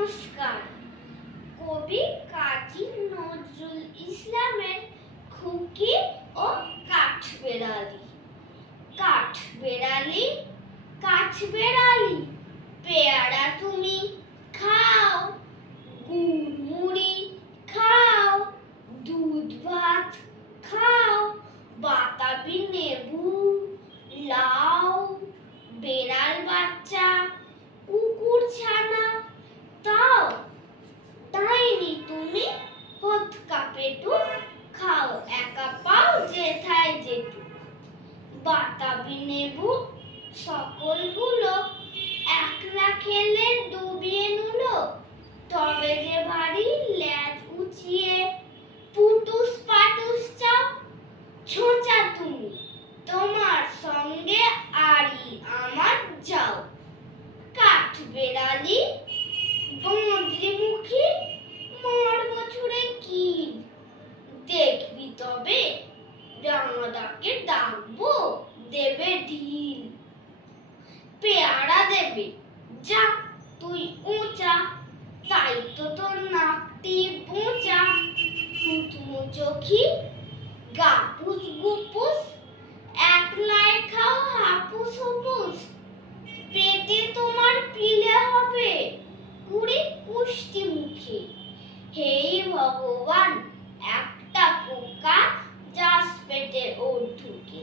নমস্কার। কবি কাজী নজরুল ইসলামের খুকি ও কাঠবেড়ালি। কাঠবেড়ালি, কাঠবেড়ালি, পেয়ারা তুমি খাও, গুড় মুড়ি খাও, দুধ ভাত খাও, বাতাবি লেবু, লাউ, বেড়াল বাচ্চা, কুকুর ছানা তাও তাইনি তুমি হতকা পেটু খাও, একা পাও যেথায় যেটুক। বাতাবি লেবু সকলগুলো একলা খেলে ডুবিয়ে নুলো, তবে যে ভারী ল্যাজ উঁচিয়ে পুটুস পাটুস চাও। ছোঁচা তুমি, তোমার সঙ্গে আড়ি আমার যাও। কাঠবেড়ালি, বঁদরি মুখী, মারব ছুঁড়ে কিল, দেখবি তবে রাঙাদাকে ডাকবো, দেবে ঢিল। পেয়ারা দেবে, যা তুই উঁচা, তাই তো তোর নাকটি বোঁচা। থুতমু চোখি, গাপুস গুপুস, একলাই খাও হাপুস হুপুস। পেটে তোমার পিলে হবে কুড়ি কুষ্টি মুখে। হে ভগবান, একটা পোকা যাস পেটে ওর ঢুকে।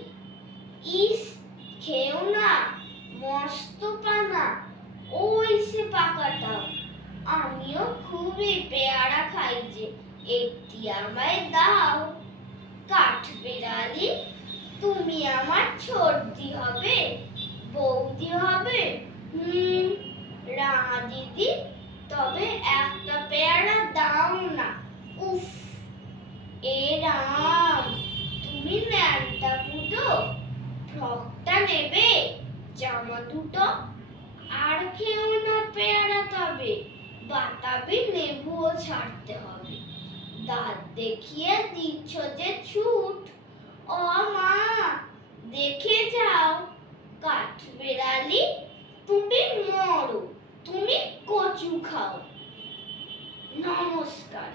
ইস, খেও না, মস্ত পানা, ওই সে পাকাটাও। আমিও খুবই পেয়ারা খাই যে, একটি আমায় দাও। কাঠবেড়ালি, তুমি আমার ছোটদি হবে, বৌদি হবে, রাঙা দিদি, তবে একটা পেয়ারা দাও না। উফ, এ রাম, তুমি ন্যাংটা ফুটো, ফ্রকটা নেবে, জামা দুটো, আর খেও না পেয়ারা তবে, বাতাবি লেবুও ছাড়তে হবে। দাঁত দেখিয়ে দিচ্ছ যে ছুট, ও মা দেখে যাও। কাঠবেড়ালি, তুমি মরো, তুমি কচু খাও। নমস্কার।